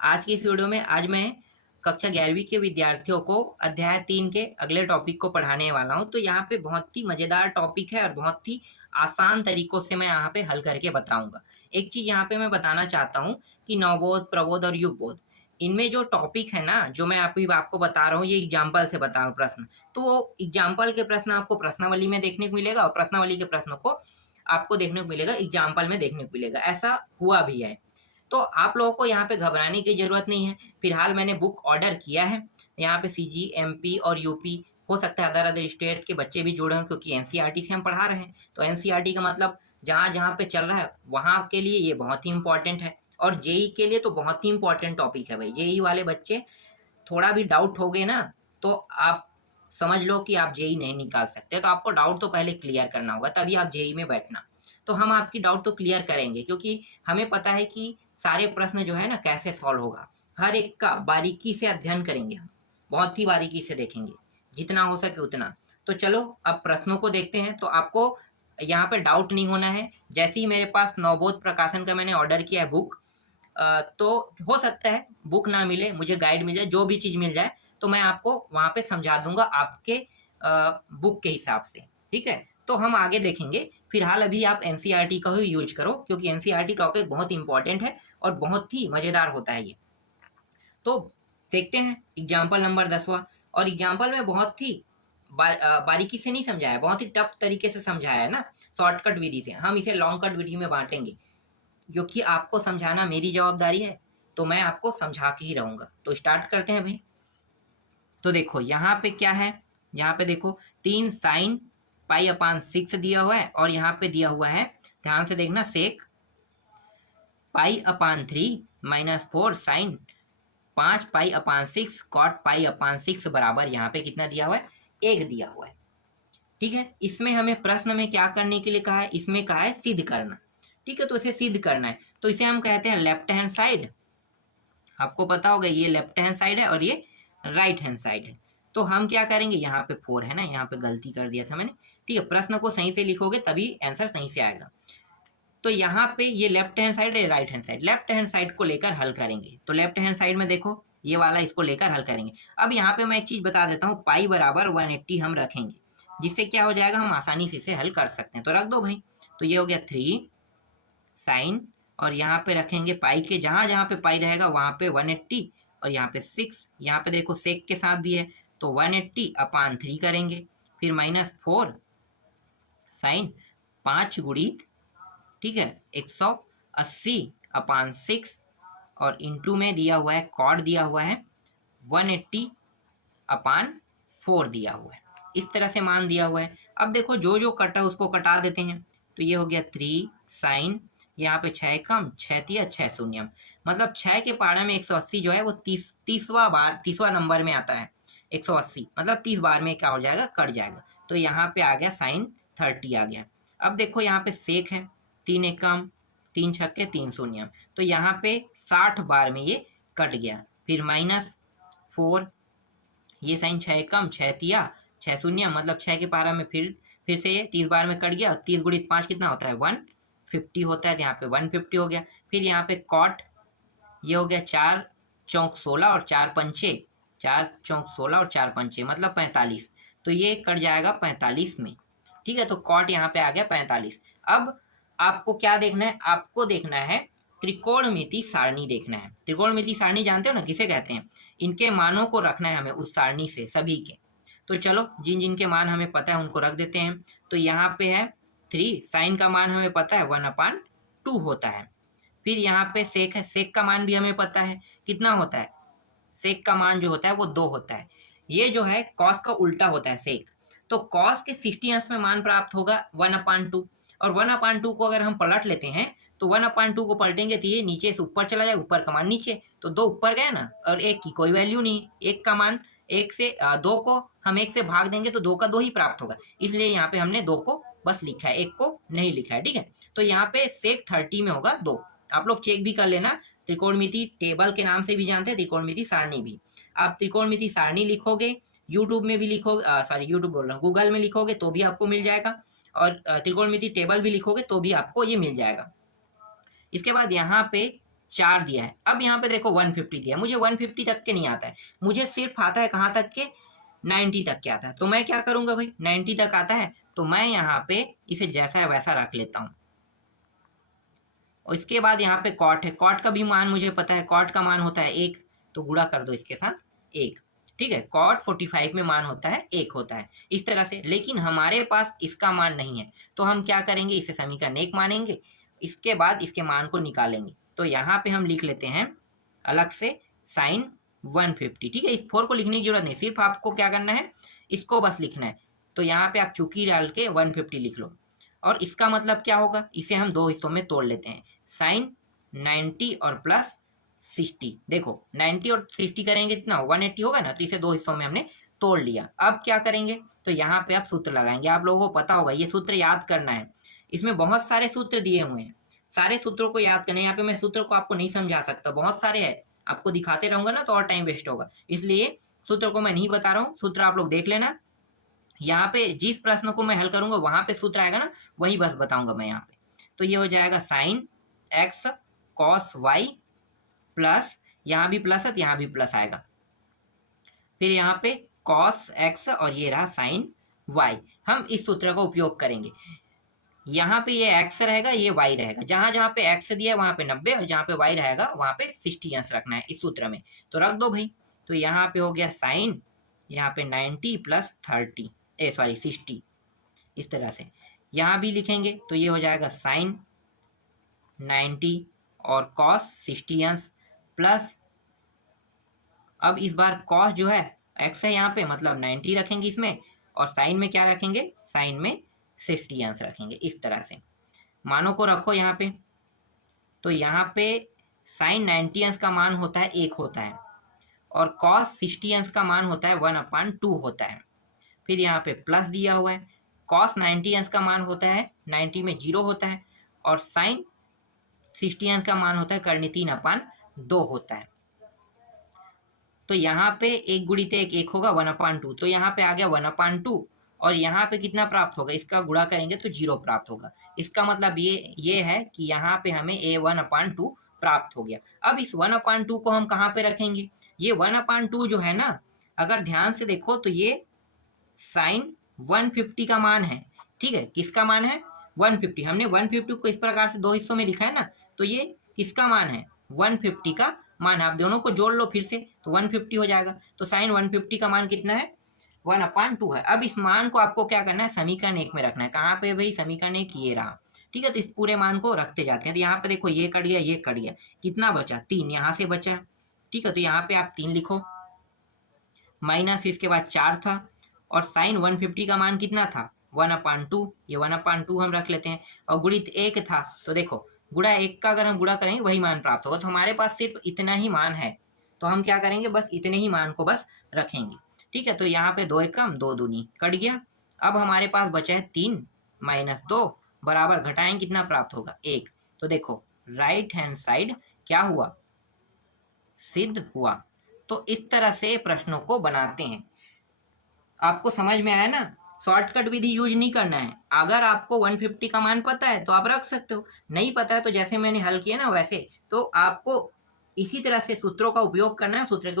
आज की इस वीडियो में आज मैं कक्षा 11वीं के विद्यार्थियों को अध्याय 3 के अगले टॉपिक को पढ़ाने वाला हूं। तो यहाँ पे बहुत ही मजेदार टॉपिक है और बहुत ही आसान तरीकों से मैं यहाँ पे हल करके बताऊंगा। एक चीज यहाँ पे मैं बताना चाहता हूँ कि नवबोध, प्रबोध और युगबोध, इनमें जो टॉपिक है ना, जो मैं आपको बता रहा हूँ, ये एग्जाम्पल से बता रहा हूँ प्रश्न। तो वो एग्जाम्पल के प्रश्न आपको प्रश्नावली में देखने को मिलेगा और प्रश्नावली के प्रश्नों को आपको देखने को मिलेगा एग्जाम्पल में देखने को मिलेगा। ऐसा हुआ भी है। तो आप लोगों को यहाँ पे घबराने की जरूरत नहीं है। फिलहाल मैंने बुक ऑर्डर किया है। यहाँ पे सीजी, एमपी और यूपी, हो सकता है अदर अदर स्टेट के बच्चे भी जुड़े हों, क्योंकि एनसीईआरटी से हम पढ़ा रहे हैं। तो एनसीईआरटी का मतलब जहाँ जहाँ पे चल रहा है वहाँ के लिए ये बहुत ही इंपॉर्टेंट है। और जेई के लिए तो बहुत ही इंपॉर्टेंट टॉपिक है भाई। जेई वाले बच्चे, थोड़ा भी डाउट हो गए ना, तो आप समझ लो कि आप जेई नहीं निकाल सकते। तो आपको डाउट तो पहले क्लियर करना होगा, तभी आप जेई में बैठना। तो हम आपकी डाउट तो क्लियर करेंगे, क्योंकि हमें पता है कि सारे प्रश्न जो है ना कैसे सॉल्व होगा। हर एक का बारीकी से अध्ययन करेंगे हम, बहुत ही बारीकी से देखेंगे, जितना हो सके उतना। तो चलो अब प्रश्नों को देखते हैं। तो आपको यहाँ पे डाउट नहीं होना है। जैसे ही मेरे पास नवबोध प्रकाशन का मैंने ऑर्डर किया है बुक, तो हो सकता है बुक ना मिले, मुझे गाइड मिल जाए, जो भी चीज़ मिल जाए तो मैं आपको वहाँ पे समझा दूंगा आपके बुक के हिसाब से। ठीक है, तो हम आगे देखेंगे। फिलहाल अभी आप एनसीईआरटी का ही यूज करो, क्योंकि एनसीईआरटी टॉपिक बहुत इंपॉर्टेंट है और बहुत ही मज़ेदार होता है ये। तो देखते हैं एग्जाम्पल नंबर 10वां। और एग्जाम्पल में बहुत ही बारीकी से नहीं समझाया है, बहुत ही टफ तरीके से समझाया है ना, शॉर्टकट विधि से। हम इसे लॉन्ग कट विधि में बांटेंगे, क्योंकि आपको समझाना मेरी जवाबदारी है, तो मैं आपको समझा के ही रहूँगा। तो स्टार्ट करते हैं भाई। तो देखो यहाँ पे क्या है, यहाँ पे देखो 3 साइन पाई अपान 6 दिया हुआ है, और यहाँ पे दिया हुआ है, ध्यान से देखना, सेक पाई अपान 3 माइनस 4 साइन 5 पाई अपान 6 कॉट पाई अपान 6 बराबर यहाँ पे कितना दिया हुआ है, 1 दिया हुआ है। ठीक है, इसमें हमें प्रश्न में क्या करने के लिए कहा है, इसमें कहा है सिद्ध करना। ठीक है, तो इसे सिद्ध करना है, तो इसे हम कहते हैं लेफ्ट हैंड साइड। आपको पता होगा ये लेफ्ट हैंड साइड है और ये राइट हैंड साइड है। तो हम क्या करेंगे, यहाँ पे 4 है ना, यहाँ पे गलती कर दिया था मैंने। ठीक है, प्रश्न को सही से लिखोगे तभी आंसर सही से आएगा। तो यहाँ पे ये लेफ्ट हैंड साइड है, right hand side, left hand side को लेकर हल करेंगे। तो लेफ्ट हैंड साइड में देखो ये वाला, इसको लेकर हल करेंगे। अब यहाँ पे मैं एक चीज बता देता हूँ, पाई बराबर 180 हम रखेंगे, जिससे क्या हो जाएगा, हम आसानी से इसे हल कर सकते हैं। तो रख दो भाई। तो ये हो गया 3 साइन, और यहाँ पे रखेंगे पाई के जहाँ जहाँ पे पाई रहेगा वहाँ पे 180, और यहाँ पे 6, यहाँ पे देखो सेक के साथ भी है, तो 180 अपान 3 करेंगे, फिर माइनस 4 साइन 5 गुणित, ठीक है, 180 अपान 6, और इंटू में दिया हुआ है, कॉड दिया हुआ है 180 अपान 4 दिया हुआ है। इस तरह से मान दिया हुआ है। अब देखो जो जो कटा उसको कटा देते हैं। तो ये हो गया 3 साइन, यहाँ पे 6 कम 6 तिया 6 शून्यम, मतलब 6 के पारा में 180 जो है वो 30वां नंबर में आता है। 180 मतलब 30 बार में क्या हो जाएगा, कट जाएगा। तो यहाँ पे आ गया साइन 30 आ गया। अब देखो यहाँ पे सेक है, 3 एकम 3 छक्के 3 शून्यम, तो यहाँ पे 60 बार में ये कट गया। फिर माइनस 4, ये साइन 6 कम 6 तिया 6 शून्य, मतलब 6 के पारा में फिर से ये 30 बार में कट गया। 30 गुणित 5 कितना होता है, 150 होता है, तो यहाँ पे 150 हो गया। फिर यहाँ पे कॉट, ये हो गया 4 चौक 16 और 4 पंचे, 4 चौक 16 और 4 पंचे मतलब 45, तो ये कट जाएगा 45 में। ठीक है, तो कॉट यहाँ पे आ गया 45। अब आपको क्या देखना है, आपको देखना है त्रिकोणमिति सारणी देखना है। त्रिकोणमिति सारणी जानते हो ना किसे कहते हैं, इनके मानों को रखना है हमें उस सारणी से, सभी के। तो चलो जिन जिन के मान हमें पता है उनको रख देते हैं। तो यहाँ पे है 3, साइन का मान हमें पता है 1/2 होता है। फिर यहाँ पे सेक है, सेक का मान भी हमें पता है कितना होता है, सेक का मान जो होता है वो 2 होता है। ये जो है कॉस का उल्टा होता है सेक, तो कॉस के 60 अंश में मान प्राप्त होगा 1/2, और 1/2 को अगर हम पलट लेते हैं तो 1/2 को पलटेंगे तो ये नीचे से ऊपर चला जाए, ऊपर का मान नीचे, तो 2 ऊपर गए ना, और 1 की कोई वैल्यू नहीं, 1 का मान 1 से 2 को हम 1 से भाग देंगे तो 2 का 2 ही प्राप्त होगा, इसलिए यहाँ पे हमने 2 को बस लिखा है, 1 को नहीं लिखा है। ठीक है, तो यहाँ पे सेक 30 में होगा 2। आप लोग चेक भी कर लेना, त्रिकोणमिति टेबल के नाम से भी जानते हैं, त्रिकोणमिति सारणी भी। आप त्रिकोणमिति सारणी लिखोगे, यूट्यूब में भी लिखोगे, सॉरी यूट्यूब बोल रहा हूँ, गूगल में लिखोगे तो भी आपको मिल जाएगा, और त्रिकोणमिति टेबल भी लिखोगे तो भी आपको ये मिल जाएगा। इसके बाद यहाँ पे 4 दिया है। अब यहाँ पे देखो 150 दिया है, मुझे 150 तक के नहीं आता है, मुझे सिर्फ आता है कहाँ तक के, 90 तक के आता है। तो मैं क्या करूंगा भाई, 90 तक आता है तो मैं यहाँ पे इसे जैसा है वैसा रख लेता हूँ। और इसके बाद यहाँ पे कॉट है, कॉट का भी मान मुझे पता है, कॉट का मान होता है 1, तो गुणा कर दो इसके साथ 1। ठीक है, कॉट 45 में मान होता है 1 होता है, इस तरह से। लेकिन हमारे पास इसका मान नहीं है, तो हम क्या करेंगे, इसे समीकरण 1 मानेंगे, इसके बाद इसके मान को निकालेंगे। तो यहाँ पे हम लिख लेते हैं अलग से साइन 150। ठीक है, इस 4 को लिखने की जरूरत नहीं, सिर्फ आपको क्या करना है, इसको बस लिखना है। तो यहाँ पे आप चूकी डाल के 150 लिख लो। और इसका मतलब क्या होगा, इसे हम दो हिस्सों में तोड़ लेते हैं, साइन 90 और प्लस 60। देखो 90 और 60 करेंगे कितना, 180 होगा ना, तो इसे दो हिस्सों में हमने तोड़ लिया। अब क्या करेंगे, तो यहाँ पे आप सूत्र लगाएंगे। आप लोगों को पता होगा ये सूत्र याद करना है, इसमें बहुत सारे सूत्र दिए हुए हैं, सारे सूत्रों को याद करना है। यहाँ पे मैं सूत्र को आपको नहीं समझा सकता, बहुत सारे है, आपको दिखाते रहूंगा ना तो और टाइम वेस्ट होगा, इसलिए सूत्र को मैं नहीं बता रहा हूँ, सूत्र आप लोग देख लेना। यहाँ पे जिस प्रश्न को मैं हल करूंगा वहां पे सूत्र आएगा ना, वही बस बताऊंगा मैं यहाँ पे। तो ये हो जाएगा sine x cos y plus, यहाँ भी प्लस है तो यहाँ भी प्लस आएगा, फिर यहाँ पे कॉस एक्स और ये रहा साइन वाई। हम इस सूत्र का उपयोग करेंगे, यहाँ पे ये एक्स रहेगा, ये वाई रहेगा, जहां जहां पे एक्स दिया है वहां पे 90 और जहां पे वाई रहेगा वहां पे 60 अंश रखना है इस सूत्र में, तो रख दो भाई। तो यहाँ पे हो गया साइन, यहाँ पे 90 प्लस 30 60, इस तरह से। यहाँ भी लिखेंगे तो ये हो जाएगा साइन 90 और कॉस 60 अंश प्लस, अब इस बार कॉस जो है एक्स है यहाँ पे, मतलब 90 रखेंगे इसमें, और साइन में क्या रखेंगे, साइन में 60 अंश रखेंगे, इस तरह से। मानों को रखो यहाँ पे, तो यहाँ पे साइन 90 अंश का मान होता है 1 होता है, और कॉस 60 अंश का मान होता है 1/2 होता है। फिर यहाँ पे प्लस दिया हुआ है, कॉस 90 अंश का मान होता है 90 में 0 होता है, और साइन 60 अंश का मान होता है करनी 3/2 होता है। तो यहाँ पे 1 गुणित 1 होगा 1/2, तो यहाँ पे आ गया 1/2, और यहाँ पे कितना प्राप्त होगा, इसका गुणा करेंगे तो 0 प्राप्त होगा। इसका मतलब ये है कि यहाँ पे हमें a1/2 प्राप्त हो गया। अब इस 1/2 को हम कहाँ पे रखेंगे, ये 1/2 जो है ना, अगर ध्यान से देखो तो ये साइन 150 का मान है। ठीक है, किसका मान है, 150। हमने 150 को इस प्रकार से दो हिस्सों में लिखा है ना, तो ये किसका मान है, 150 का मान है। आप दोनों को जोड़ लो फिर से, तो 150 हो जाएगा। तो साइन 150 का मान कितना है, 1/2 है। अब इस मान को आपको क्या करना है, समीकरण 1 में रखना है। कहाँ पे भाई, समीकरण 1 ये रहा। ठीक है, तो इस पूरे मान को रखते जाते हैं। तो यहाँ पे देखो ये कट गया, ये कट गया, कितना बचा, 3 यहाँ से बचा। ठीक है, तो यहाँ पे आप 3 लिखो, माइनस इसके बाद 4 था, और साइन 150 का मान कितना था, 1/2, ये 1/2 हम रख लेते हैं, और गुणित 1 था, तो देखो गुणा 1 का अगर हम गुणा करेंगे वही मान प्राप्त होगा। तो हमारे पास सिर्फ इतना ही मान है, तो हम क्या करेंगे, बस इतने ही मान को बस रखेंगे। ठीक है, तो यहाँ पे 2 एकम 2 दूनी कट गया। अब हमारे पास बचा है 3 माइनस 2 बराबर, घटाएं कितना प्राप्त होगा, 1। तो देखो राइट हैंड साइड क्या हुआ, सिद्ध हुआ। तो इस तरह से प्रश्नों को बनाते हैं। आपको समझ में आया ना, शॉर्टकट विधि यूज नहीं करना है। अगर आपको 150 का मान पता है तो आप रख सकते हो, नहीं पता है तो जैसे मैंने हल किया ना वैसे, तो आपको इसी तरह से सूत्रों का उपयोग करना है, सूत्र के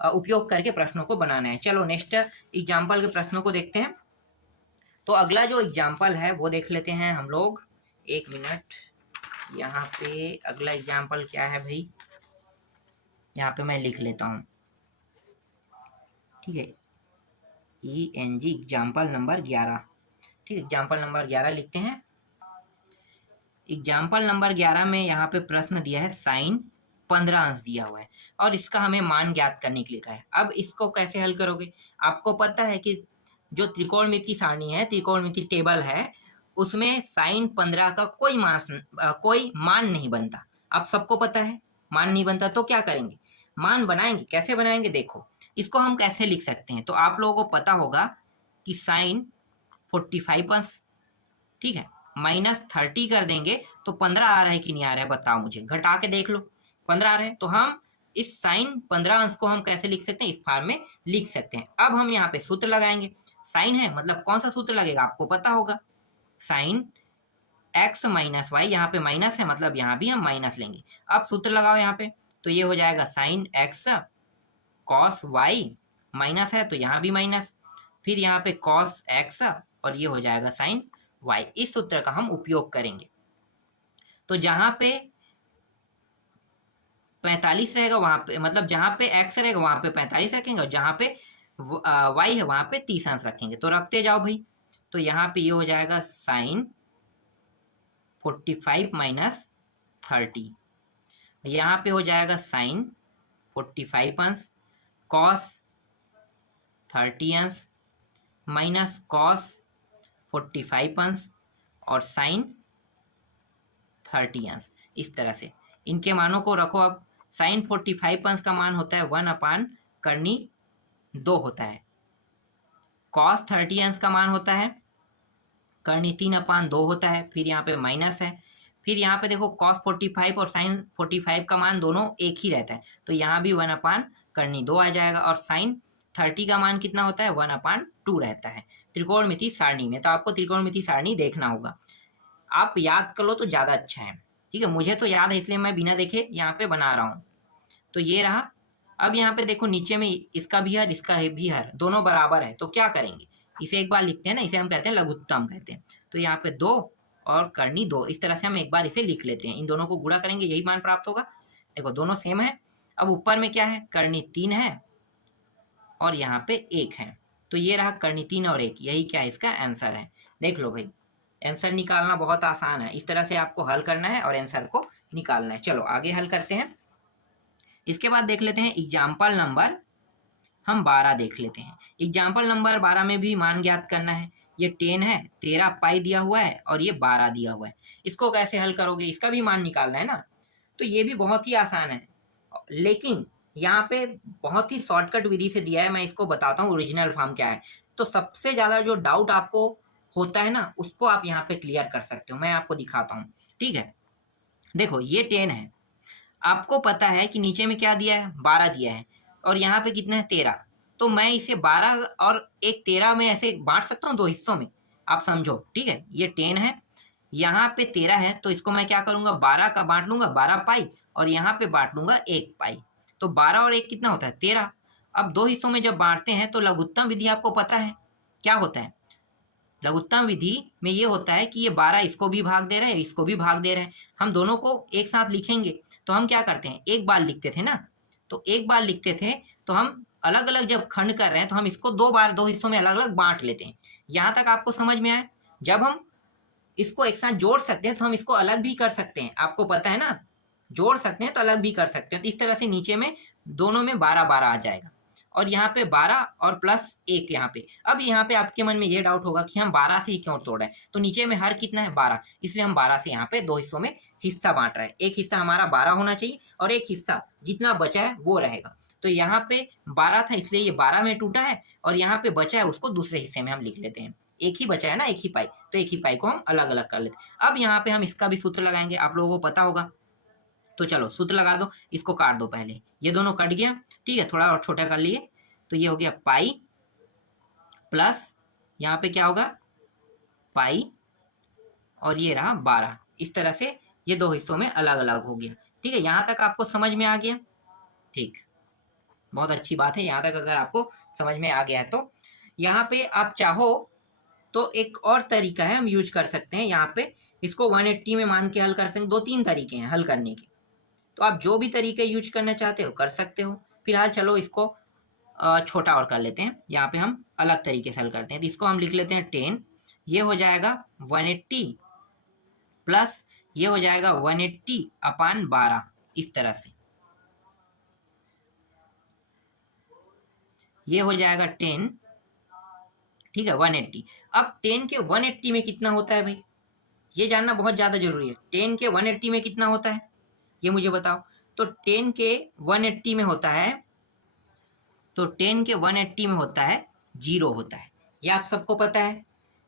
उपयोग करके प्रश्नों को बनाना है। चलो नेक्स्ट एग्जाम्पल के प्रश्नों को देखते हैं। तो अगला जो एग्जाम्पल है वो देख लेते हैं हम लोग, 1 मिनट। यहाँ पे अगला एग्जाम्पल क्या है भाई, यहाँ पे मैं लिख लेता हूँ। ठीक है, ENG एग्जाम्पल नंबर 11। ठीक है, एग्जाम्पल नंबर 11 लिखते हैं। एग्जाम्पल नंबर 11 में यहाँ पे प्रश्न दिया है साइन 15 अंश दिया हुआ है, और इसका हमें मान ज्ञात करने के लिए कहा है। अब इसको कैसे हल करोगे, आपको पता है कि जो त्रिकोणमिति सारणी है, त्रिकोणमिति टेबल है, उसमें साइन 15 का कोई मान नहीं बनता। आप सबको पता है मान नहीं बनता, तो क्या करेंगे, मान बनाएंगे। कैसे बनाएंगे, देखो इसको हम कैसे लिख सकते हैं। तो आप लोगों को पता होगा कि साइन 45 अंश, ठीक है, माइनस 30 कर देंगे तो 15 आ रहा है कि नहीं आ रहा है, बताओ मुझे, घटा के देख लो, 15 आ रहा है। तो हम इस साइन 15 अंश को हम कैसे लिख सकते हैं, इस फॉर्म में लिख सकते हैं। अब हम यहाँ पे सूत्र लगाएंगे, साइन है मतलब कौन सा सूत्र लगेगा आपको पता होगा, साइन एक्स माइनस वाई, यहाँ पे माइनस है मतलब यहाँ भी हम माइनस लेंगे। अब सूत्र लगाओ यहाँ पे, तो ये हो जाएगा sine x cos y, minus है तो यहाँ भी माइनस, फिर यहाँ पे कॉस एक्स और ये हो जाएगा साइन वाई। इस सूत्र का हम उपयोग करेंगे। तो जहाँ पे 45 रहेगा वहां पे, मतलब जहां पे x रहेगा वहां पे 45 रखेंगे, और जहां पे y है वहां पे 30 अंश रखेंगे। तो रखते जाओ भाई। तो यहाँ पे ये हो जाएगा साइन 45 माइनस 30, यहाँ पे हो जाएगा साइन 45 अंश कॉस 30 अंश माइनस कॉस 45 अंश और साइन 30 अंश। इस तरह से इनके मानों को रखो। अब साइन 45 अंश का मान होता है 1/2 होता है। कॉस 30 अंश का मान होता है करनी 3/2 होता है। फिर यहाँ पे माइनस है, फिर यहाँ पे देखो कॉस 45 और साइन 45 का मान दोनों एक ही रहता है, तो यहाँ भी 1/2 आ जाएगा। और साइन 30 का मान कितना होता है 1/2 रहता है त्रिकोणमिति सारणी में। तो आपको त्रिकोणमिति सारणी देखना होगा, आप याद कर लो तो ज़्यादा अच्छा है। ठीक है, मुझे तो याद है इसलिए मैं बिना देखे यहाँ पे बना रहा हूँ। तो ये रहा। अब यहाँ पे देखो नीचे में इसका भी हर इसका भी हर दोनों बराबर है, तो क्या करेंगे, इसे एक बार लिखते हैं ना, इसे हम कहते हैं लघुत्तम कहते हैं। तो यहाँ पे 2 और करनी 2, इस तरह से हम एक बार इसे लिख लेते हैं। इन दोनों को गुणा करेंगे यही मान प्राप्त होगा। देखो दोनों सेम है। अब ऊपर में क्या है, करनी 3 है और यहाँ पे 1 है, तो ये रहा करनी 3 और 1, यही क्या है इसका आंसर है। देख लो भाई, आंसर निकालना बहुत आसान है। इस तरह से आपको हल करना है और आंसर को निकालना है। चलो आगे हल करते हैं। इसके बाद देख लेते हैं एग्जाम्पल नंबर हम 12 देख लेते हैं। एग्जाम्पल नंबर 12 में भी मान ज्ञात करना है। ये 10 है, 13 पाई दिया हुआ है और ये 12 दिया हुआ है। इसको कैसे हल करोगे, इसका भी मान निकालना है ना। तो ये भी बहुत ही आसान है, लेकिन यहाँ पे बहुत ही शॉर्टकट विधि से दिया है। मैं इसको बताता हूँ ओरिजिनल फॉर्म क्या है। तो सबसे ज़्यादा जो डाउट आपको होता है ना, उसको आप यहाँ पे क्लियर कर सकते हो। मैं आपको दिखाता हूँ, ठीक है। देखो ये 10 है, आपको पता है कि नीचे में क्या दिया है 12 दिया है, और यहाँ पे कितना है 13। तो मैं इसे 12 और एक 13 में ऐसे बांट सकता हूँ 2 हिस्सों में। आप समझो, ठीक है। ये 10 है, यहाँ पे 13 है, तो इसको मैं क्या करूँगा 12 का बांट लूंगा 12 पाई, और यहाँ पे बांट लूंगा 1 पाई। तो 12 और 1 कितना होता है 13। अब 2 हिस्सों में जब बांटते हैं तो लघुत्तम विधि आपको पता है क्या होता है। लघुत्तम विधि में ये होता है कि ये 12 इसको भी भाग दे रहे हैं, इसको भी भाग दे रहे हैं। हम दोनों को एक साथ लिखेंगे तो हम क्या करते हैं, एक बार लिखते थे ना, तो एक बार लिखते थे, तो हम अलग अलग जब खंड कर रहे हैं तो हम इसको 2 बार 2 हिस्सों में अलग अलग बांट लेते हैं। यहाँ तक आपको समझ में आए। जब हम इसको एक साथ जोड़ सकते हैं तो हम इसको अलग भी कर सकते हैं, आपको पता है ना, जोड़ सकते हैं तो अलग भी कर सकते हैं। तो इस तरह से नीचे में दोनों में 12 आ जाएगा, और यहाँ पे 12 और प्लस 1 यहाँ पे। अब यहाँ पे आपके मन में ये डाउट होगा कि हम 12 से ही क्यों तोड़ रहे हैं। तो नीचे में हर कितना है 12, इसलिए हम 12 से यहाँ पे 2 हिस्सों में हिस्सा बांट रहे हैं। एक हिस्सा हमारा 12 होना चाहिए और एक हिस्सा जितना बचा है वो रहेगा। तो यहाँ पे 12 था इसलिए ये 12 में टूटा है, और यहाँ पे बचा है उसको दूसरे हिस्से में हम लिख लेते हैं। एक ही बचा है ना, एक ही पाई, तो एक ही पाई को हम अलग अलग कर लेते हैं। अब यहाँ पे हम इसका भी सूत्र लगाएंगे, आप लोगों को पता होगा। तो चलो सूत्र लगा दो, इसको काट दो पहले। ये दोनों कट गया, ठीक है, थोड़ा और छोटा कर लिए। तो ये हो गया पाई प्लस यहाँ पे क्या होगा पाई, और ये रहा 12। इस तरह से ये 2 हिस्सों में अलग अलग हो गया। ठीक है, यहाँ तक आपको समझ में आ गया। ठीक, बहुत अच्छी बात है। यहाँ तक अगर आपको समझ में आ गया है तो यहाँ पे आप चाहो तो एक और तरीका है, हम यूज कर सकते हैं। यहाँ पे इसको 180 में मान के हल कर सकते हैं। 2-3 तरीके हैं हल करने के, तो आप जो भी तरीके यूज करना चाहते हो कर सकते हो। फिलहाल चलो इसको छोटा और कर लेते हैं। यहाँ पे हम अलग तरीके से हल करते हैं। तो इसको हम लिख लेते हैं 10, ये हो जाएगा 180 प्लस ये हो जाएगा 180/12, इस तरह से ये हो जाएगा 10, ठीक है 180। अब 10 के 180 में कितना होता है भाई, ये जानना बहुत ज़्यादा जरूरी है। 10 के 180 में कितना होता है ये मुझे बताओ। तो 10 के 180 में होता है, तो 10 के 180 में होता है 0 होता है। ये आप सबको पता है,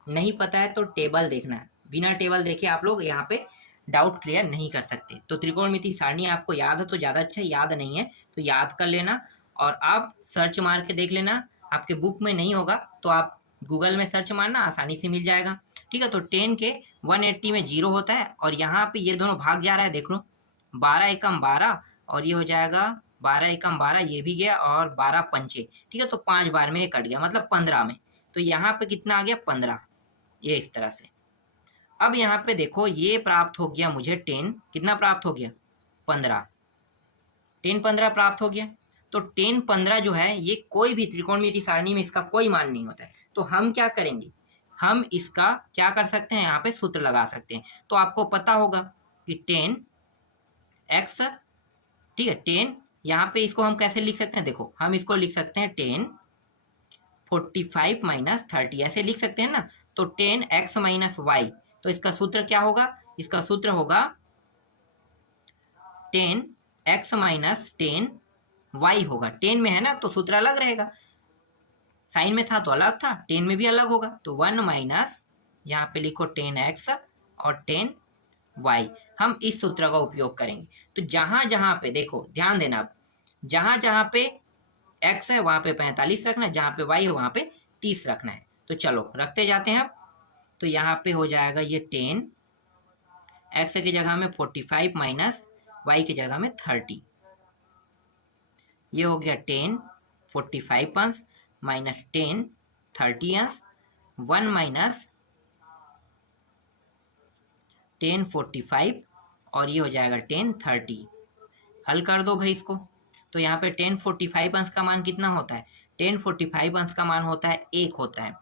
नहीं पता है तो टेबल देखना है। बिना टेबल देखे आप लोग यहाँ पे डाउट क्लियर नहीं कर सकते। तो त्रिकोणमिति सारणी आपको याद है तो ज़्यादा अच्छा, याद नहीं है तो याद कर लेना, और आप सर्च मार के देख लेना। आपके बुक में नहीं होगा तो आप गूगल में सर्च मारना, आसानी से मिल जाएगा। ठीक है, तो 10 के 180 में 0 होता है और यहाँ पे ये दोनों भाग जा रहा है, देख लो 12 एकम 12 और ये हो जाएगा 12 एकम 12, ये भी गया और 12 पंचे, ठीक है, तो 5 बार में ये कट गया, मतलब 15 में। तो यहाँ पे कितना आ गया 15, ये इस तरह से। अब यहाँ पे देखो ये प्राप्त हो गया मुझे 10, कितना प्राप्त हो गया 15, 10 15 प्राप्त हो गया। तो 10 15 जो है ये कोई भी त्रिकोणमिति सारणी में इसका कोई मान नहीं होता है। तो हम क्या करेंगे, हम इसका क्या कर सकते हैं, यहाँ पे सूत्र लगा सकते हैं। तो आपको पता होगा कि 10x, ठीक है, 10, यहाँ पे इसको हम कैसे लिख सकते हैं, देखो हम इसको लिख सकते हैं 10 45 माइनस 30, ऐसे लिख सकते हैं ना। तो 10x माइनस वाई, तो इसका सूत्र क्या होगा, इसका सूत्र होगा 10x माइनस 10y होगा। 10 में है ना तो सूत्र अलग रहेगा, साइन में था तो अलग था, 10 में भी अलग होगा। तो 1 माइनस यहाँ पे लिखो 10x और 10y, हम इस सूत्र का उपयोग करेंगे। तो जहां जहां पे देखो ध्यान देना, जहां जहां पे x है वहां पे 45 रखना है, जहां पे y है वहां पे 30 रखना है। तो चलो रखते जाते हैं अब। तो यहाँ पे हो जाएगा ये 10, x की जगह में 45 माइनस y की जगह में 30, ये हो गया 10 45 अंश माइनस 10 30 अंश, 1 माइनस 10 45 और ये हो जाएगा 10 30। हल कर दो भाई इसको। तो यहाँ पे 10 45 अंश का मान कितना होता है, 10 45 अंश का मान होता है 1 होता है।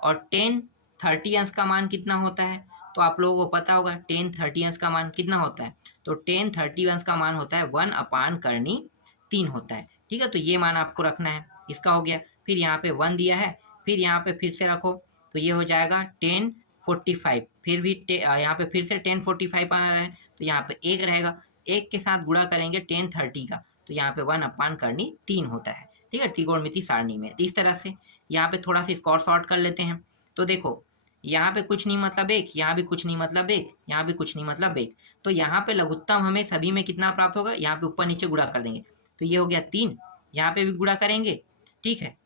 और 10 30 अंश का मान कितना होता है, तो आप लोगों को पता होगा 10 30 अंश का मान कितना होता है। तो 10 30 अंश का मान होता है 1/3 होता है, ठीक है। तो ये मान आपको रखना है, इसका हो गया। फिर यहाँ पे 1 दिया है, फिर यहाँ पे फिर से रखो, तो ये हो जाएगा 10 45, फिर भी यहाँ पे फिर से 10 45 आ रहा है, तो यहाँ पे 1 रहेगा, 1 के साथ गुणा करेंगे 10 30 का, तो यहाँ पे 1/3 होता है, ठीक है, त्रिकोणमिति सारणी में। इस तरह से यहाँ पे थोड़ा सा इसको और शॉर्ट कर लेते हैं। तो देखो यहाँ पे कुछ नहीं मतलब 1, यहाँ भी कुछ नहीं मतलब 1, यहाँ भी कुछ नहीं मतलब 1। तो यहाँ पे लघुत्तम हमें सभी में कितना प्राप्त होगा, यहाँ पे ऊपर नीचे गुणा कर देंगे, तो ये हो गया 3, यहाँ पे भी गुणा करेंगे, ठीक है,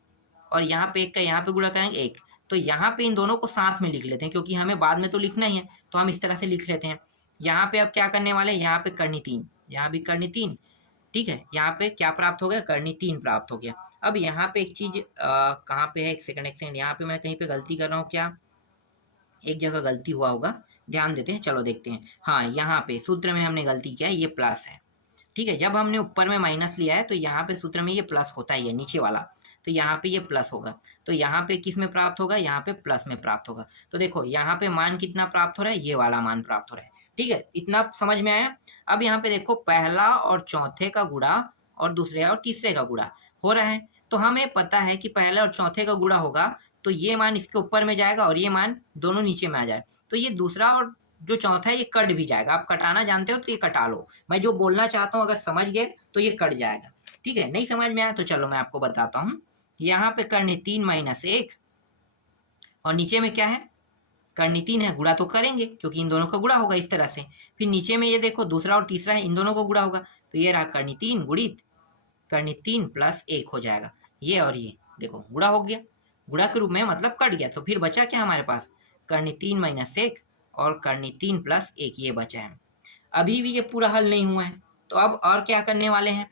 और यहाँ पे 1 का यहाँ पे गुणा करेंगे 1। तो यहाँ पे इन दोनों को साथ में लिख लेते हैं, क्योंकि हमें बाद में तो लिखना ही है, तो हम इस तरह से लिख लेते हैं। यहाँ पे अब क्या करने वाले हैं, यहाँ पे करनी 3, यहाँ भी करनी 3, ठीक है। यहाँ पे क्या प्राप्त हो गया, करनी 3 प्राप्त हो गया। अब यहाँ पे एक चीज कहाँ पे है, एक सेकंड, यहाँ पे मैं कहीं पे गलती कर रहा हूँ क्या, एक जगह गलती हुआ होगा, ध्यान देते हैं, चलो देखते हैं। हाँ, यहाँ पे सूत्र में हमने गलती किया है, ये प्लस है, ठीक है। जब हमने ऊपर में माइनस लिया है तो यहाँ पे सूत्र में ये प्लस होता ही है, नीचे वाला, तो यहाँ पे ये प्लस होगा। तो यहाँ पे किस में प्राप्त होगा, यहाँ पे प्लस में प्राप्त होगा। तो देखो यहाँ पे मान कितना प्राप्त हो रहा है, ये वाला मान प्राप्त हो रहा है, ठीक है, इतना समझ में आया। अब यहाँ पे देखो पहला और चौथे का गुणा और दूसरे और तीसरे का गुणा हो रहा है, तो हमें पता है कि पहले और चौथे का गुणा होगा तो ये मान इसके ऊपर में जाएगा और ये मान दोनों नीचे में आ जाए, तो ये दूसरा और जो चौथा है ये कट भी जाएगा। आप कटाना जानते हो तो ये कटा लो, मैं जो बोलना चाहता हूँ अगर समझ गए तो ये कट जाएगा, ठीक है। नहीं समझ में आया तो चलो मैं आपको बताता हूँ। यहाँ पे करनी 3 माइनस 1 और नीचे में क्या है, करनी 3 है, गुणा तो करेंगे क्योंकि इन दोनों का गुणा होगा इस तरह से। फिर नीचे में ये देखो दूसरा और तीसरा है, इन दोनों को गुणा होगा, तो ये रहा करनी 3 गुणित करनी 3 प्लस 1 हो जाएगा, ये और ये देखो गुणा हो गया, गुणा के रूप में मतलब कट गया। तो फिर बचा क्या हमारे पास, करनी 3 माइनस 1 और करनी 3 प्लस 1, ये बचा है। अभी भी ये पूरा हल नहीं हुआ है, तो अब और क्या करने वाले हैं,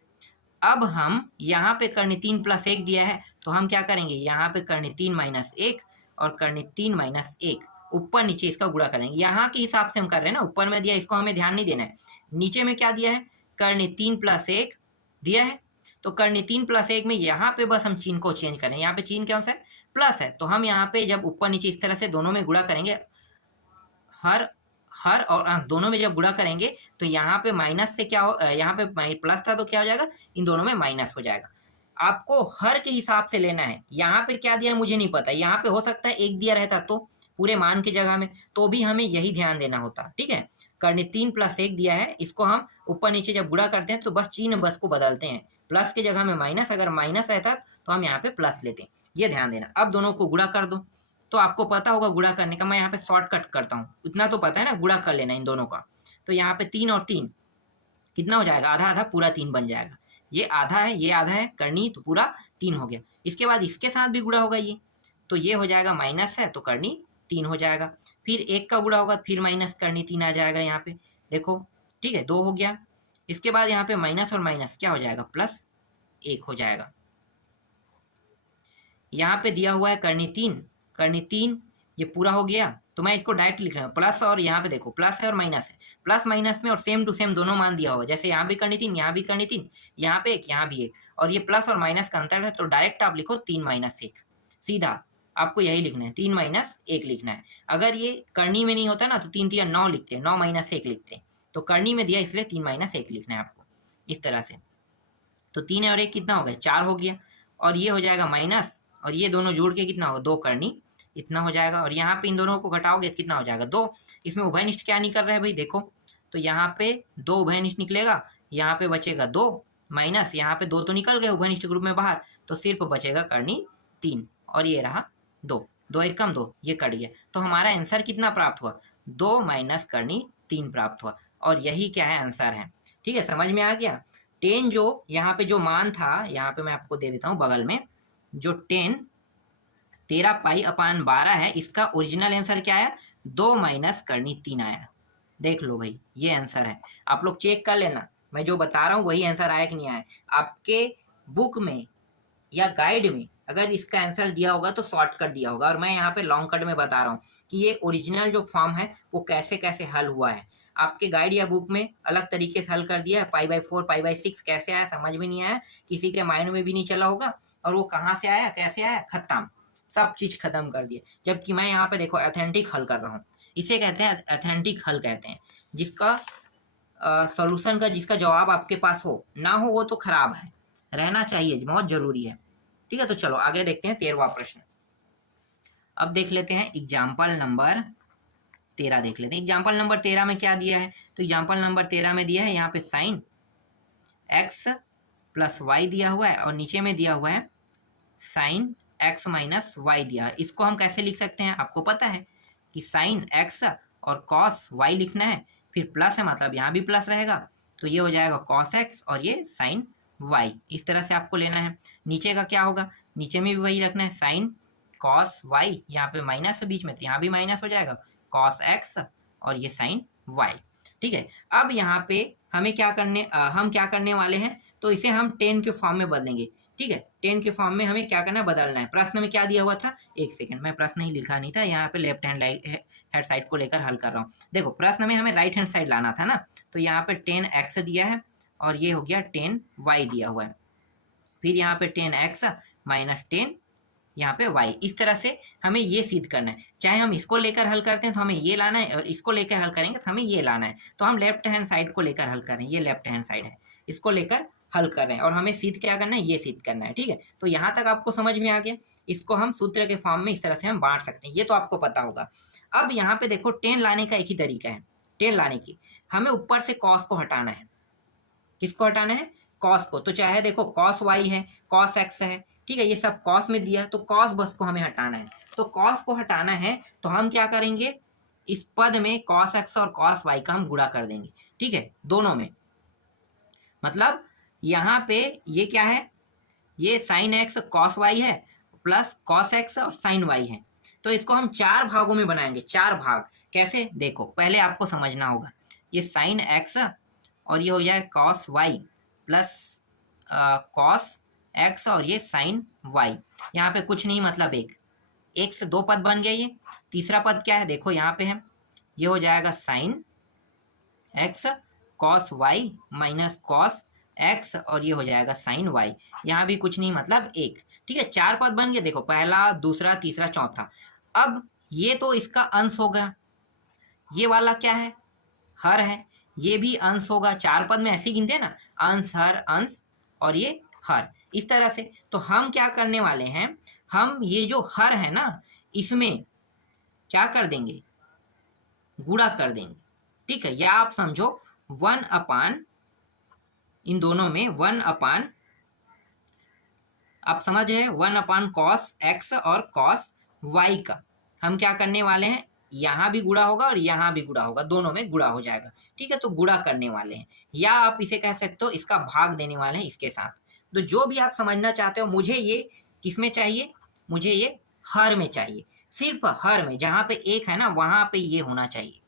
अब हम यहाँ पे करनी 3 प्लस 1 दिया है, तो हम क्या करेंगे, यहाँ पे करनी 3 माइनस 1 और करनी 3 माइनस 1, ऊपर नीचे इसका गुणा करेंगे। यहाँ के हिसाब से हम कर रहे हैं ना, ऊपर में दिया इसको हमें ध्यान नहीं देना है, नीचे में क्या दिया है, करनी 3 प्लस 1 दिया है, तो करनी 3 प्लस 1 में यहाँ पे बस हम चिन्ह को चेंज करें, यहाँ पे चिन्ह क्या है, प्लस है, तो हम यहाँ पे जब ऊपर नीचे इस तरह से दोनों में गुणा करेंगे, हर और अंश दोनों में जब गुणा करेंगे तो यहाँ पे माइनस से क्या हो, यहाँ पे प्लस था तो क्या हो जाएगा, इन दोनों में माइनस हो जाएगा। आपको हर के हिसाब से लेना है, यहाँ पे क्या दिया मुझे नहीं पता, यहाँ पे हो सकता है 1 दिया रहता तो पूरे मान की जगह में, तो भी हमें यही ध्यान देना होता, ठीक है। करनी 3 प्लस 1 दिया है, इसको हम ऊपर नीचे जब गुणा करते हैं तो बस चिन्ह बस को बदलते हैं, प्लस की जगह में माइनस, अगर माइनस रहता तो हम यहाँ पे प्लस लेते हैं, ये ध्यान देना। अब दोनों को गुणा कर दो, तो आपको पता होगा गुणा करने का, मैं यहाँ पे शॉर्टकट करता हूँ, इतना तो पता है ना, गुणा कर लेना इन दोनों का। तो यहाँ पे 3 और 3 कितना हो जाएगा, आधा आधा पूरा 3 बन जाएगा, ये आधा है ये आधा है, करनी तो पूरा 3 हो गया। इसके बाद इसके साथ भी गुणा होगा ये, तो ये हो जाएगा माइनस है तो करनी 3 हो जाएगा। फिर 1 का गुणा होगा, फिर माइनस करनी 3 आ जाएगा यहाँ पे, देखो ठीक है 2 हो गया। इसके बाद यहाँ पे माइनस और माइनस क्या हो जाएगा, प्लस 1 हो जाएगा। यहाँ पे दिया हुआ है करनी 3, ये पूरा हो गया तो मैं इसको डायरेक्ट लिख रहा हूँ प्लस, और यहाँ पे देखो प्लस है और माइनस है, प्लस माइनस में और सेम टू सेम दोनों मान दिया हुआ, जैसे यहाँ भी करनी 3, यहाँ भी करनी 3, यहाँ पे 1, यहाँ भी 1, और ये प्लस और माइनस का अंतर है तो डायरेक्ट आप लिखो 3 माइनस 1, सीधा आपको यही लिखना है, 3 माइनस 1 लिखना है। अगर ये करनी में नहीं होता ना तो 3 3 9 लिखते, 9 माइनस 1 लिखते, तो करनी में दिया इसलिए 3 माइनस 1 लिखना है आपको इस तरह से। तो 3 और 1 कितना हो गया, 4 हो गया, और ये हो जाएगा माइनस, और ये दोनों जोड़ के कितना होगा, 2 करनी इतना हो जाएगा, और यहाँ पे इन दोनों को घटाओगे कितना हो जाएगा, 2। इसमें उभयनिष्ठ क्या निकल रहा है भाई, देखो तो यहाँ पे 2 उभयनिष्ठ निकलेगा, यहाँ पे बचेगा 2 माइनस, यहाँ पे 2 तो निकल गए उभयनिष्ठ ग्रुप में बाहर, तो सिर्फ बचेगा करनी 3, और ये रहा 2, 2 एक कम 2, ये कट गया, तो हमारा आंसर कितना प्राप्त हुआ, 2 माइनस करनी 3 प्राप्त हुआ, और यही क्या है आंसर है। ठीक है, समझ में आ गया। 10 जो यहाँ पे जो मान था, यहाँ पे मैं आपको दे देता हूँ बगल में, जो 10 13 पाई अपान 12 है, इसका ओरिजिनल आंसर क्या है, 2 माइनस करनी 3 आया। देख लो भाई ये आंसर है, आप लोग चेक कर लेना, मैं जो बता रहा हूँ वही आंसर आया कि नहीं आया। आपके बुक में या गाइड में अगर इसका आंसर दिया होगा तो शॉर्टकट दिया होगा, और मैं यहाँ पे लॉन्ग कट में बता रहा हूँ कि ये ओरिजिनल जो फॉर्म है वो कैसे कैसे हल हुआ है। आपके गाइड या बुक में अलग तरीके से हल कर दिया है, π/4 π/6 कैसे आया समझ में नहीं आया, किसी के माइंड में भी नहीं चला होगा, और वो कहाँ से आया कैसे आया, खत्म, सब चीज खत्म कर दिया। जबकि मैं यहाँ पे देखो ऑथेंटिक हल कर रहा हूँ, इसे कहते हैं ऑथेंटिक हल कहते हैं, जिसका सॉल्यूशन का जिसका जवाब आपके पास हो, ना हो वो तो खराब है, रहना चाहिए, बहुत जरूरी है। ठीक है, तो चलो आगे देखते हैं 13वां प्रश्न। अब देख लेते हैं एग्जाम्पल नंबर 13 देख लेते हैं। एग्जाम्पल नंबर 13 में क्या दिया है, तो एग्जाम्पल नंबर 13 में दिया है यहाँ पे साइन x प्लस वाई दिया हुआ है, और नीचे में दिया हुआ है साइन x माइनस वाई दिया है। इसको हम कैसे लिख सकते हैं, आपको पता है कि साइन x और कॉस y लिखना है, फिर प्लस है मतलब यहाँ भी प्लस रहेगा, तो ये हो जाएगा कॉस x और ये साइन y, इस तरह से आपको लेना है। नीचे का क्या होगा, नीचे में भी वही रखना है, साइन कॉस y, यहाँ पे माइनस है बीच में तो यहाँ भी माइनस हो जाएगा, कॉस x और ये साइन y। ठीक है, अब यहाँ पे हमें क्या करने हम क्या करने वाले हैं, तो इसे हम 10 के फॉर्म में बदलेंगे। ठीक है, 10 के फॉर्म में हमें क्या करना है, बदलना है। प्रश्न में क्या दिया हुआ था, एक सेकंड, मैं प्रश्न ही लिखा नहीं था, यहाँ पे लेफ्ट हैंड साइड को लेकर हल कर रहा हूँ। देखो प्रश्न में हमें राइट हैंड साइड लाना था ना, तो यहाँ पे 10x दिया है और ये हो गया 10y दिया हुआ है, फिर यहाँ पे 10x माइनस 10 यहाँ पे y, इस तरह से हमें ये सिद्ध करना है। चाहे हम इसको लेकर हल करते हैं तो हमें ये लाना है, और इसको लेकर हल करेंगे तो हमें ये लाना है। तो हम लेफ्ट हैंड साइड को लेकर हल कर रहे हैं, ये लेफ्ट हैंड साइड है, इसको लेकर हल कर रहे हैं, और हमें सिद्ध क्या करना है, ये सिद्ध करना है। ठीक है, तो यहाँ तक आपको समझ में आ गया। इसको हम सूत्र के फॉर्म में इस तरह से हम बांट सकते हैं, ये तो आपको पता होगा। अब यहाँ पे देखो 10 लाने का एक ही तरीका है, 10 लाने की हमें ऊपर से कॉस को हटाना है। किसको हटाना है, कॉस को। तो चाहे देखो कॉस वाई है, कॉस एक्स है, ठीक है, ये सब कॉस में दिया, तो कॉस बस को हमें हटाना है। तो कॉस को हटाना है तो हम क्या करेंगे, इस पद में कॉस एक्स और कॉस वाई का हम गुणा कर देंगे। ठीक है, दोनों में, मतलब यहाँ पे ये क्या है, ये साइन एक्स कॉस वाई है प्लस कॉस एक्स और साइन वाई है, तो इसको हम 4 भागों में बनाएंगे। 4 भाग कैसे, देखो पहले आपको समझना होगा, ये साइन एक्स और ये हो जाए cos y plus cos x और ये साइन वाई, यहाँ पे कुछ नहीं मतलब एक से 2 पद बन गया। ये तीसरा पद क्या है, देखो यहाँ पे है, ये हो जाएगा sine x cos y minus cos x और ये हो जाएगा साइन वाई, यहाँ भी कुछ नहीं मतलब 1। ठीक है, 4 पद बन गए, देखो पहला दूसरा तीसरा चौथा। अब ये तो इसका अंश होगा, ये वाला क्या है, हर है, ये भी अंश होगा। 4 पद में ऐसे ही गिनते हैं ना, अंश हर अंश और ये हर, इस तरह से। तो हम क्या करने वाले हैं, हम ये जो हर है ना, इसमें क्या कर देंगे, गुणा कर देंगे। ठीक है, या आप समझो 1 अपान, इन दोनों में 1 अपान, आप समझ रहे हैं, 1 अपान कॉस एक्स और कॉस वाई का हम क्या करने वाले हैं, यहाँ भी गुणा होगा और यहाँ भी गुणा होगा, दोनों में गुणा हो जाएगा। ठीक है, तो गुणा करने वाले हैं, या आप इसे कह सकते हो इसका भाग देने वाले हैं इसके साथ। तो जो भी आप समझना चाहते हो, मुझे ये किस में चाहिए, मुझे ये हर में चाहिए। सिर्फ हर में जहाँ पे एक है ना वहाँ पे ये होना चाहिए,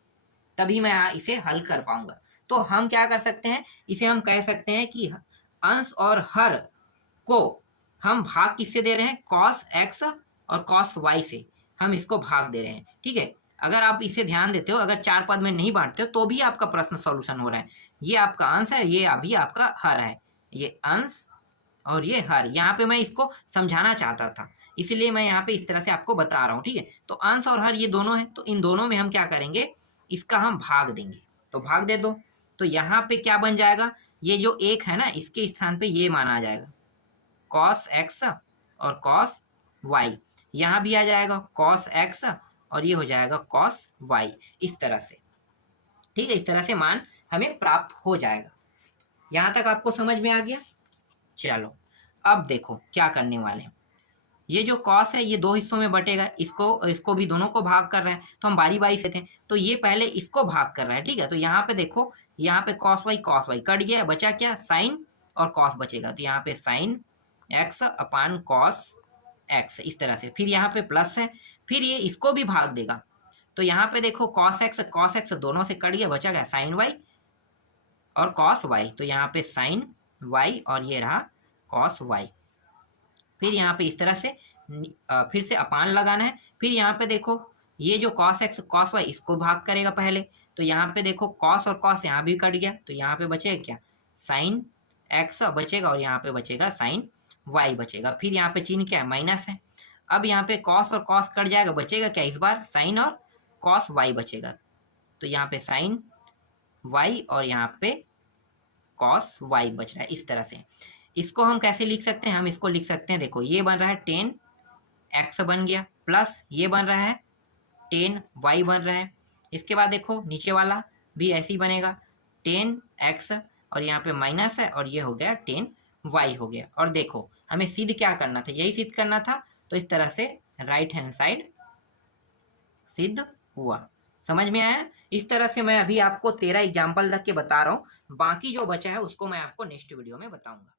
तभी मैं इसे हल कर पाऊंगा। तो हम क्या कर सकते हैं, इसे हम कह सकते हैं कि अंश और हर को हम भाग किससे दे रहे हैं, cos x और cos y से हम इसको भाग दे रहे हैं। ठीक है, अगर आप इसे ध्यान देते हो, अगर 4 पद में नहीं बांटते हो तो भी आपका प्रश्न सॉल्यूशन हो रहा है। ये आपका अंश है, ये अभी आपका हर है, ये अंश और ये हर। यहाँ पे मैं इसको समझाना चाहता था, इसलिए मैं यहाँ पे इस तरह से आपको बता रहा हूँ। ठीक है, तो अंश और हर ये दोनों है, तो इन दोनों में हम क्या करेंगे, इसका हम भाग देंगे। तो भाग दे दो, तो यहाँ पे क्या बन जाएगा, ये जो एक है ना इसके स्थान पे ये माना जाएगा cos x और cos y, यहाँ भी आ जाएगा cos x और ये हो जाएगा cos y, इस तरह से। ठीक है, इस तरह से मान हमें प्राप्त हो जाएगा। यहाँ तक आपको समझ में आ गया। चलो अब देखो क्या करने वाले हैं। ये जो cos है ये दो हिस्सों में बटेगा, इसको भी दोनों को भाग कर रहा है, तो हम बारी बारी से थे, तो ये पहले इसको भाग कर रहा है। ठीक है, तो यहाँ पे देखो, यहाँ पे cos y कट गया, बचा क्या, साइन और cos बचेगा, तो यहाँ पे साइन x अपान cos x, इस तरह से। फिर यहाँ पे प्लस है, फिर ये इसको भी भाग देगा, तो यहाँ पे देखो cos x दोनों से कट गया, बचा गया साइन y और cos y, तो यहाँ पे साइन y और ये रहा cos y। फिर यहाँ पे इस तरह से फिर से अपान लगाना है। फिर यहाँ पे देखो ये जो cos x cos y इसको भाग करेगा पहले, तो यहाँ पे देखो cos और cos यहाँ भी कट गया, तो यहाँ पे बचेगा क्या, साइन x बचेगा और यहाँ पे बचेगा साइन y बचेगा। फिर यहाँ पे चिन्ह क्या है, माइनस है। अब यहाँ पे cos और cos कट जाएगा, बचेगा क्या, इस बार साइन और cos y बचेगा, तो यहाँ पे साइन y और यहाँ पे cos y बच रहा है, इस तरह से। इसको हम कैसे लिख सकते हैं, हम इसको लिख सकते हैं, देखो ये बन रहा है 10x बन गया, प्लस ये बन रहा है 10y बन रहा है। इसके बाद देखो नीचे वाला भी ऐसे ही बनेगा 10x और यहाँ पे माइनस है और ये हो गया 10y हो गया। और देखो हमें सिद्ध क्या करना था, यही सिद्ध करना था, तो इस तरह से राइट हैंड साइड सिद्ध हुआ। समझ में आया। इस तरह से मैं अभी आपको 13 एग्जाम्पल तक के बता रहा हूँ, बाकी जो बचा है उसको मैं आपको नेक्स्ट वीडियो में बताऊंगा।